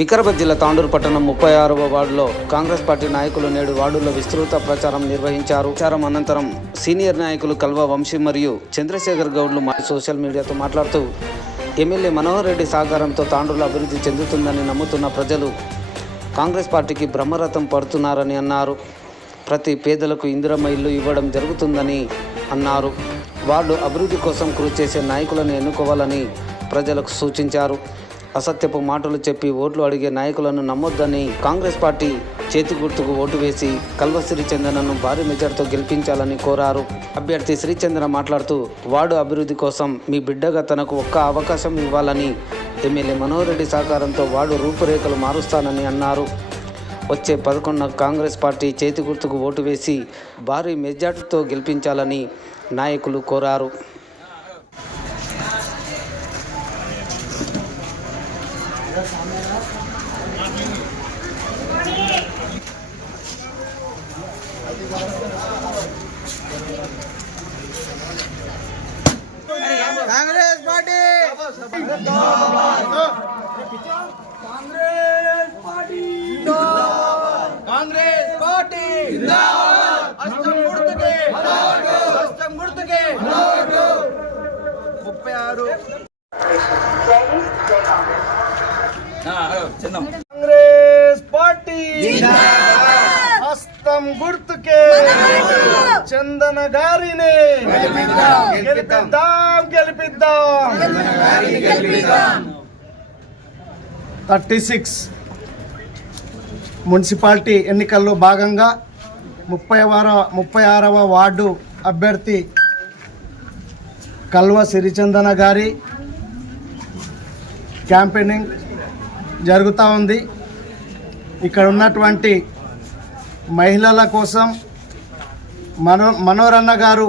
వికారాబాద్ జిల్లా తాండూరు పట్టణం 36వ వార్డులో కాంగ్రెస్ పార్టీ నాయకులు నేడు వార్డులో విస్తృత ప్రచారం నిర్వహించారు. ప్రచారం అనంతరం సీనియర్ నాయకులు కల్వ వంశీ మరియు చంద్రశేఖర్ గౌడ్లు సోషల్ మీడియాతో మాట్లాడుతూ ఎమ్మెల్యే మనోహర్ రెడ్డి సహకారంతో తాండూరులో అభివృద్ధి చెందుతుందని నమ్ముతున్న ప్రజలు కాంగ్రెస్ పార్టీకి బ్రహ్మరథం పడుతున్నారని అన్నారు. ప్రతి పేదలకు ఇందిరమ్మ ఇల్లు ఇవ్వడం జరుగుతుందని అన్నారు. వార్డు అభివృద్ధి కోసం కృషి చేసే నాయకులను ఎన్నుకోవాలని ప్రజలకు సూచించారు. అసత్యపు మాటలు చెప్పి ఓట్లు అడిగే నాయకులను నమ్మొద్దని, కాంగ్రెస్ పార్టీ చేతి గుర్తుకు ఓటు వేసి కల్వ శ్రీచంద్రను భారీ మెజార్టీతో గెలిపించాలని కోరారు. అభ్యర్థి శ్రీచంద్ర మాట్లాడుతూ వార్డు అభివృద్ధి కోసం మీ బిడ్డగా తనకు ఒక్క అవకాశం ఇవ్వాలని, ఎమ్మెల్యే మనోహర్ రెడ్డి సహకారంతో వార్డు రూపురేఖలు మారుస్తానని అన్నారు. వచ్చే 11 కాంగ్రెస్ పార్టీ చేతి గుర్తుకు ఓటు వేసి భారీ మెజార్టీతో గెలిపించాలని నాయకులు కోరారు. కాంగ్రెస్ పార్టీ కాంగ్రెస్ పార్టీ హస్తం గుర్తుకే 36 కాంగ్రెస్ పార్టీ హస్తం గుర్తుకే చందన గారిని గెలిపిద్దాం 36 మున్సిపాలిటీ ఎన్నికల్లో భాగంగా 36వ వార్డు అభ్యర్థి కల్వ సిరిచందన గారి క్యాంపెయినింగ్ జరుగుతూ ఉంది. ఇక్కడ ఉన్నటువంటి మహిళల కోసం మనోరన్న గారు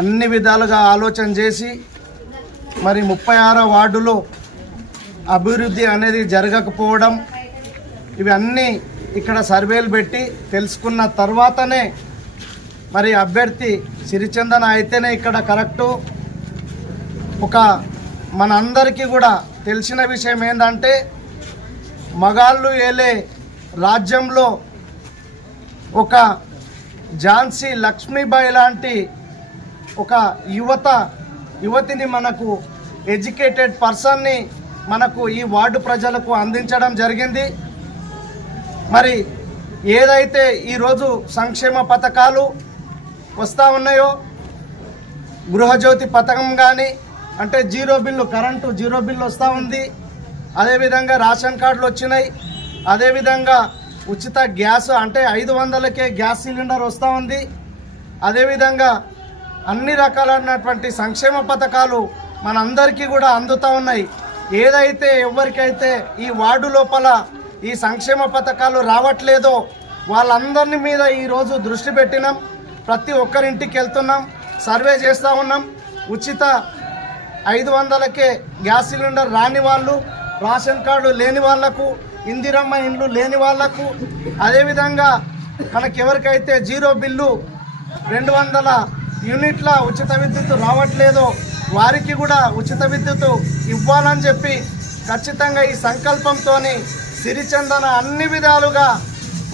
అన్ని విధాలుగా ఆలోచన చేసి మరి 36వ వార్డులో అభివృద్ధి అనేది జరగకపోవడం, ఇవి అన్నీ ఇక్కడ సర్వేలు పెట్టి తెలుసుకున్న తర్వాతనే మరి అభ్యర్థి సిరిచందన అయితేనే ఇక్కడ కరెక్టు. ఒక మన అందరికీ కూడా తెలిసిన విషయం ఏంటంటే, మగాళ్ళు ఏలే రాజ్యంలో ఒక ఝాన్సీ లక్ష్మీబాయి లాంటి ఒక యువతిని మనకు ఎడ్యుకేటెడ్ పర్సన్ని మనకు ఈ వార్డు ప్రజలకు అందించడం జరిగింది. మరి ఏదైతే ఈరోజు సంక్షేమ పథకాలు వస్తూ ఉన్నాయో, గృహజ్యోతి పథకం కానీ, అంటే కరెంటు జీరో బిల్లు వస్తూ ఉంది. అదేవిధంగా రేషన్ కార్డులు వచ్చినాయి. అదేవిధంగా ఉచిత గ్యాస్ అంటే 500కే గ్యాస్ సిలిండర్ వస్తూ ఉంది. అదేవిధంగా అన్ని రకాలైనటువంటి సంక్షేమ పథకాలు మనందరికీ కూడా అందుతూ ఉన్నాయి. ఏదైతే ఎవరికైతే ఈ వార్డు లోపల ఈ సంక్షేమ పథకాలు రావట్లేదో వాళ్ళందరినీ మీద ఈరోజు దృష్టి పెట్టినాం. ప్రతి ఒక్కరింటికి వెళ్తున్నాం, సర్వే చేస్తూ ఉన్నాం. ఉచిత 500కే గ్యాస్ సిలిండర్ రాని వాళ్ళు, రేషన్ కార్డు లేని వాళ్లకు, ఇందిరమ్మ ఇండ్లు లేని వాళ్లకు, అదేవిధంగా మనకెవరికైతే జీరో బిల్లు 200 యూనిట్ల ఉచిత విద్యుత్ రావట్లేదో వారికి కూడా ఉచిత విద్యుత్ ఇవ్వాలని చెప్పి ఖచ్చితంగా ఈ సంకల్పంతో సిరిచందన అన్ని విధాలుగా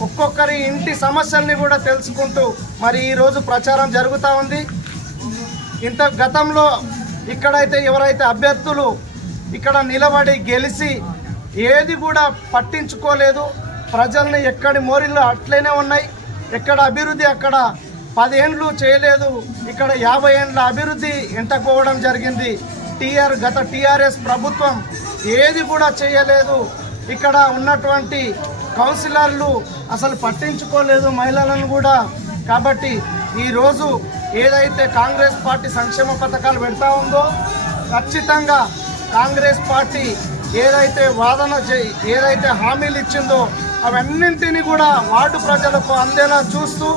ఒక్కొక్కరి ఇంటి సమస్యల్ని కూడా తెలుసుకుంటూ మరి ఈరోజు ప్రచారం జరుగుతూ ఉంది. ఇంత గతంలో ఇక్కడైతే ఎవరైతే అభ్యర్థులు ఇక్కడ నిలబడి గెలిచి ఏది కూడా పట్టించుకోలేదు, ప్రజల్ని ఎక్కడి మోరిళ్ళు అట్లనే ఉన్నాయి. ఎక్కడ అభివృద్ధి అక్కడ 10 ఏండ్లు చేయలేదు, ఇక్కడ 50 ఏండ్ల అభివృద్ధి ఎంటకపోవడం జరిగింది. గత టీఆర్ఎస్ ప్రభుత్వం ఏది కూడా చేయలేదు. ఇక్కడ ఉన్నటువంటి కౌన్సిలర్లు అసలు పట్టించుకోలేదు మహిళలను కూడా. కాబట్టి ఈరోజు ఏదైతే కాంగ్రెస్ పార్టీ సంక్షేమ పథకాలు పెడతా ఉందో, ఖచ్చితంగా కాంగ్రెస్ పార్టీ ఏదైతే హామీలు ఇచ్చిందో అవన్నింటినీ కూడా వార్డు ప్రజలకు అందేలా చూస్తూ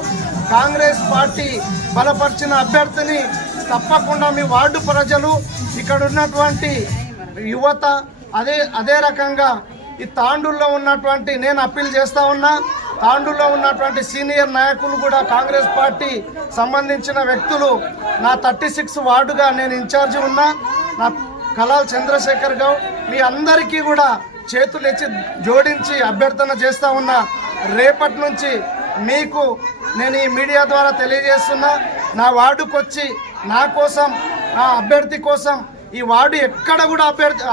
కాంగ్రెస్ పార్టీ బలపరిచిన అభ్యర్థిని తప్పకుండా మీ వార్డు ప్రజలు, ఇక్కడ ఉన్నటువంటి యువత, అదే రకంగా ఈ తాండూరులో ఉన్నటువంటి నేను అప్పీల్ చేస్తూ ఉన్నా, తాండూరులో ఉన్నటువంటి సీనియర్ నాయకులు కూడా కాంగ్రెస్ పార్టీ సంబంధించిన వ్యక్తులు, నా 36 వార్డుగా నేను ఇన్ఛార్జి ఉన్నా, నా కలాల్ చంద్రశేఖర్ గౌడ్, మీ అందరికీ కూడా చేతులు ఎత్తి జోడించి అభ్యర్థన చేస్తూ ఉన్నా. రేపటి నుంచి మీకు నేను ఈ మీడియా ద్వారా తెలియజేస్తున్నా, నా వార్డుకు వచ్చి నా కోసం, నా అభ్యర్థి కోసం, ఈ వార్డు ఎక్కడ కూడా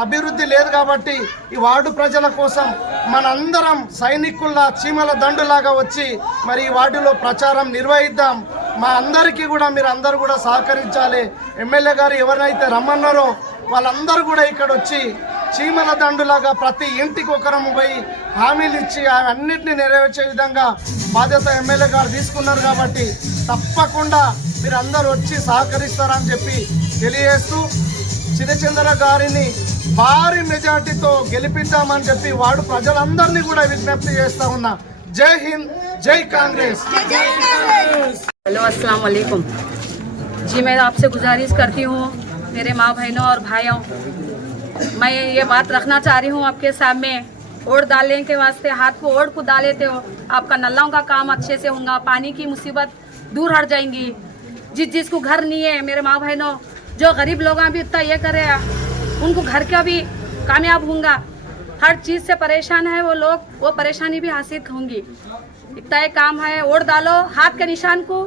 అభివృద్ధి లేదు కాబట్టి ఈ వార్డు ప్రజల కోసం మనందరం సైనికుల్లా చీమల దండులాగా వచ్చి మరి ఈ వార్డులో ప్రచారం నిర్వహిద్దాం. మా అందరికీ కూడా మీరు అందరూ కూడా సహకరించాలి. ఎమ్మెల్యే గారు ఎవరైతే రమ్మన్నారో వాళ్ళందరూ కూడా ఇక్కడ వచ్చి చీమల దండులాగా ప్రతి ఇంటికి ఒకరం పోయి హామీలు ఇచ్చి అన్నింటినీ నెరవేర్చే విధంగా బాధ్యత ఎమ్మెల్యే గారు తీసుకున్నారు కాబట్టి తప్పకుండా మీరు అందరూ వచ్చి సహకరిస్తారని చెప్పి తెలియజేస్తూ సిరిచంద్ర గారిని భారీ మెజార్టీతో గెలిపిద్దామని చెప్పి వాడు ప్రజలందరినీ కూడా విజ్ఞప్తి చేస్తా ఉన్నా. జై హింద్, జై కాంగ్రెస్. हेलो अस्सलाम वालेकुम जी, मैं आपसे गुजारिश करती हूँ मेरे माँ बहनों और भाइयों, मैं ये बात रखना चाह रही हूँ आपके सामने। ओढ़ डालने के वास्ते हाथ को ओढ़ को डाल लेते हो, आपका नल्लाओं का काम अच्छे से होगा, पानी की मुसीबत दूर हट जाएंगी। जिसको घर नहीं है मेरे माँ बहनों, जो गरीब लोग भी उतना ये करे उनको घर का भी कामयाब होगा। हर चीज़ से परेशान है वो लोग, वो परेशानी भी हासिल होंगी। इतना एक काम है, ओढ़ डालो हाथ के निशान को,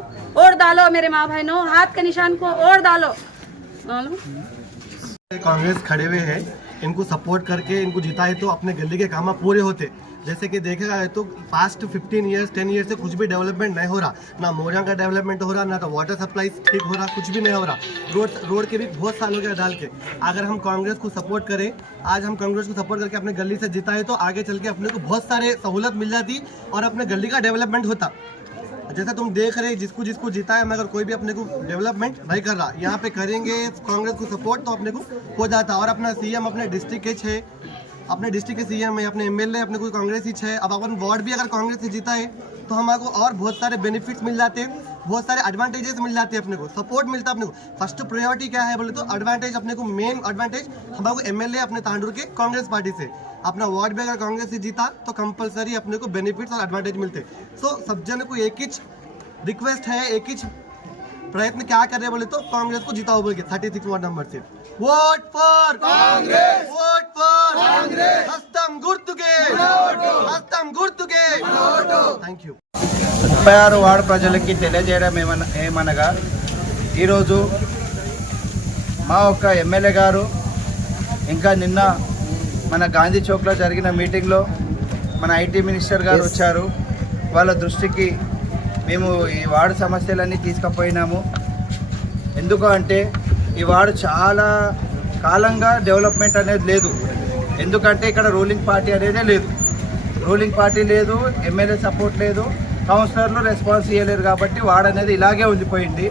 ओढ़ डालो मेरे माँ बहनों, हाथ के निशान को ओढ़ डालो। कांग्रेस खड़े हुए हैं, इनको सपोर्ट करके इनको जिताए तो अपने गली के काम पूरे होते। जैसे कि देखा जाए तो पास्ट 15 ईयर्स 10 ईयर्स से कुछ भी डेवलपमेंट नहीं हो रहा, ना मोरिया का डेवलपमेंट हो रहा, ना तो वाटर सप्लाई ठीक हो रहा, कुछ भी नहीं हो रहा। रोड के भी बहुत साल हो गया डाल के। अगर हम कांग्रेस को सपोर्ट करें, आज हम कांग्रेस को सपोर्ट करके अपने गली से जिताए तो आगे चल के अपने को बहुत सारे सहूलत मिल जाती और अपने गली का डेवलपमेंट होता। जैसा तुम देख रहे जिसको जिसको जिताया, मगर कोई भी अपने को डेवलपमेंट नहीं कर रहा। यहाँ पे करेंगे कांग्रेस को सपोर्ट तो अपने को हो जाता। और अपना सीएम अपने डिस्ट्रिक्ट के है, अपने डिस्ट्रिक्ट के सीएम है, अपने एमएलए अपने को कांग्रेस ही है। अब अपन वार्ड भी अगर कांग्रेस से जीता है तो हमारे को और बहुत सारे बेनिफिट्स मिल जाते हैं, बहुत सारे एडवांटेजेस मिल जाते हैं, अपने को सपोर्ट मिलता है। अपने को फर्स्ट प्रायोरिटी क्या है बोले तो एडवांटेज, अपने को मेन एडवांटेज हमारे को एमएलए अपने तांडूर के कांग्रेस पार्टी से, अपना वार्ड भी अगर कांग्रेस से जीता तो कंपलसरी अपने को बेनिफिट्स और एडवांटेज मिलते। सो सब जन को एक ही रिक्वेस्ट है, एक ही प्रयत्न क्या कर रहे बोले तो कांग्रेस को जिताओ बोल के 36 वार्ड नंबर से vote for Congress, vote for Congress, हस्तम गुर्तुके, हस्तम गुर्तुके। Thank you. 36 వార్డు ప్రజలకి తెలియజేయడం ఏమనగా ఈరోజు మా ఒక్క ఎమ్మెల్యే గారు ఇంకా నిన్న మన గాంధీ చౌక్లో జరిగిన మీటింగ్లో మన ఐటీ మినిస్టర్ గారు వచ్చారు. వాళ్ళ దృష్టికి మేము ఈ వార్డు సమస్యలన్నీ తీసుకుపోయినాము. ఎందుకు అంటే ఈ వార్డు చాలా కాలంగా డెవలప్మెంట్ అనేది లేదు. ఎందుకంటే ఇక్కడ రూలింగ్ పార్టీ అనేదే లేదు, రూలింగ్ పార్టీ లేదు, ఎమ్మెల్యే సపోర్ట్ లేదు, కౌన్సిలర్లు రెస్పాన్స్ ఇవ్వలేరు. కాబట్టి వార్డు అనేది ఇలాగే ఉండిపోయింది.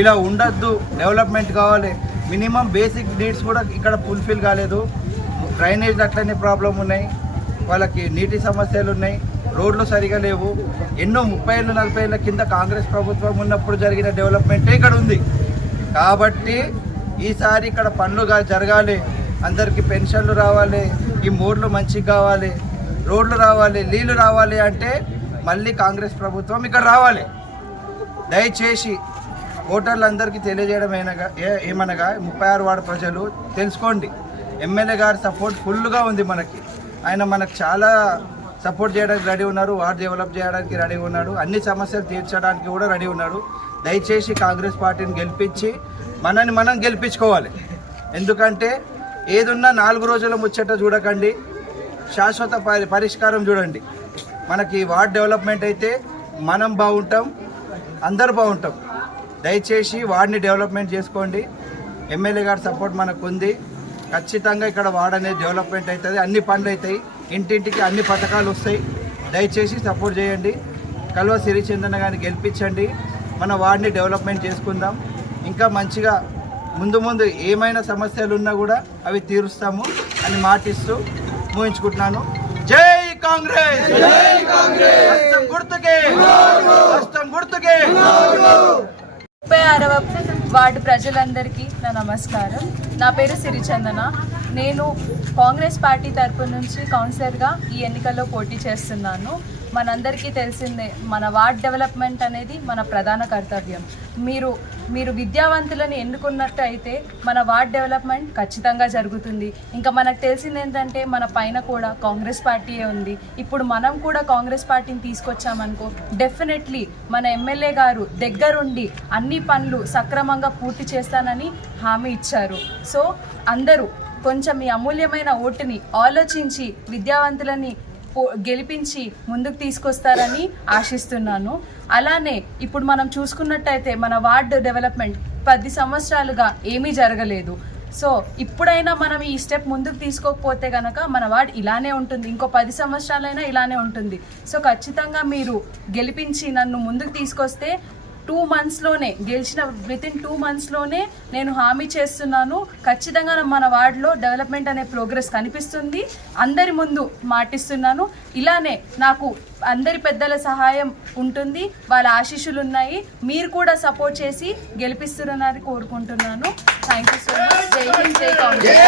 ఇలా ఉండద్దు, డెవలప్మెంట్ కావాలి. మినిమం బేసిక్ నీడ్స్ కూడా ఇక్కడ ఫుల్ఫిల్ కాలేదు. డ్రైనేజ్ అట్లనే ప్రాబ్లం ఉన్నాయి, వాళ్ళకి నీటి సమస్యలు ఉన్నాయి, రోడ్లు సరిగా లేవు. ఎన్నో 30 ఏళ్ళు 40 ఏళ్ళ కింద కాంగ్రెస్ ప్రభుత్వం ఉన్నప్పుడు జరిగిన డెవలప్మెంటే ఇక్కడ ఉంది. కాబట్టి ఈసారి ఇక్కడ పనులు జరగాలి, అందరికీ పెన్షన్లు రావాలి, ఈ మోర్లు మంచిగా కావాలి, రోడ్లు రావాలి, నీళ్లు రావాలి అంటే మళ్ళీ కాంగ్రెస్ ప్రభుత్వం ఇక్కడ రావాలి. దయచేసి ఓటర్లందరికీ తెలియజేయడం ఏమనగా 36 వార్డు ప్రజలు తెలుసుకోండి, ఎమ్మెల్యే గారి సపోర్ట్ ఫుల్గా ఉంది మనకి. ఆయన మనకు చాలా సపోర్ట్ చేయడానికి రెడీ ఉన్నారు, వార్డు డెవలప్ చేయడానికి రెడీ ఉన్నాడు, అన్ని సమస్యలు తీర్చడానికి కూడా రెడీ ఉన్నాడు. దయచేసి కాంగ్రెస్ పార్టీని గెలిపించి మనని మనం గెలిపించుకోవాలి. ఎందుకంటే ఏదున్నా 4 రోజుల ముచ్చట చూడకండి, శాశ్వత పరిష్కారం చూడండి. మనకి వార్డ్ డెవలప్మెంట్ అయితే మనం బాగుంటాం, అందరూ బాగుంటాం. దయచేసి వార్డ్ని డెవలప్మెంట్ చేసుకోండి. ఎమ్మెల్యే గారి సపోర్ట్ మనకు ఉంది. ఖచ్చితంగా ఇక్కడ వార్డ్ అనేది డెవలప్మెంట్ అవుతుంది, అన్ని పనులు అవుతాయి, ఇంటింటికి అన్ని పథకాలు వస్తాయి. దయచేసి సపోర్ట్ చేయండి. కల్వ సిరిచందన గారిని గెలిపించండి. మన వార్డ్ని డెవలప్మెంట్ చేసుకుందాం. ఇంకా మంచిగా ముందు ఏమైనా సమస్యలు ఉన్నా కూడా అవి తీరుస్తాము అని మాటిస్తూ ముగించుకుంటున్నాను. జై కాంగ్రెస్, జై కాంగ్రెస్, హస్తం గుర్తుకే, హస్తం గుర్తుకే. 36వ వార్డు ప్రజలందరికీ నా నమస్కారం. నా పేరు సిరిచందన. నేను కాంగ్రెస్ పార్టీ తరపు నుంచి కౌన్సిలర్గా ఈ ఎన్నికల్లో పోటీ చేస్తున్నాను. మనందరికీ తెలిసిందే మన వార్డ్ డెవలప్మెంట్ అనేది మన ప్రధాన కర్తవ్యం. మీరు విద్యావంతులను ఎన్నుకున్నట్టు అయితే మన వార్డ్ డెవలప్మెంట్ ఖచ్చితంగా జరుగుతుంది. ఇంకా మనకు తెలిసింది ఏంటంటే మన పైన కూడా కాంగ్రెస్ పార్టీయే ఉంది. ఇప్పుడు మనం కూడా కాంగ్రెస్ పార్టీని తీసుకొచ్చామనుకో డెఫినెట్లీ మన ఎమ్మెల్యే గారు దగ్గరుండి అన్ని పనులు సక్రమంగా పూర్తి చేస్తానని హామీ ఇచ్చారు. సో అందరూ కొంచెం మీ అమూల్యమైన ఓటుని ఆలోచించి విద్యావంతులని గెలిపించి ముందుకు తీసుకొస్తారని ఆశిస్తున్నాను. అలానే ఇప్పుడు మనం చూసుకున్నట్టయితే మన వార్డు డెవలప్మెంట్ 10 సంవత్సరాలుగా ఏమీ జరగలేదు. సో ఇప్పుడైనా మనం ఈ స్టెప్ ముందుకు తీసుకోకపోతే కనుక మన వార్డ్ ఇలానే ఉంటుంది, ఇంకో 10 సంవత్సరాలైనా ఇలానే ఉంటుంది. సో ఖచ్చితంగా మీరు గెలిపించి నన్ను ముందుకు తీసుకొస్తే 2 monthsలోనే గెలిచిన వితిన్ 2 monthsలోనే నేను హామీ చేస్తున్నాను, ఖచ్చితంగా మన వార్డులో డెవలప్మెంట్ అనే ప్రోగ్రెస్ కనిపిస్తుంది. అందరి ముందు మాటిస్తున్నాను. ఇలానే నాకు అందరి పెద్దల సహాయం ఉంటుంది, వాళ్ళ ఆశీస్సులు ఉన్నాయి. మీరు కూడా సపోర్ట్ చేసి గెలిపిస్తున్నారని కోరుకుంటున్నాను. Thank you so much. జై హింద్, జై కాంగ్రెస్.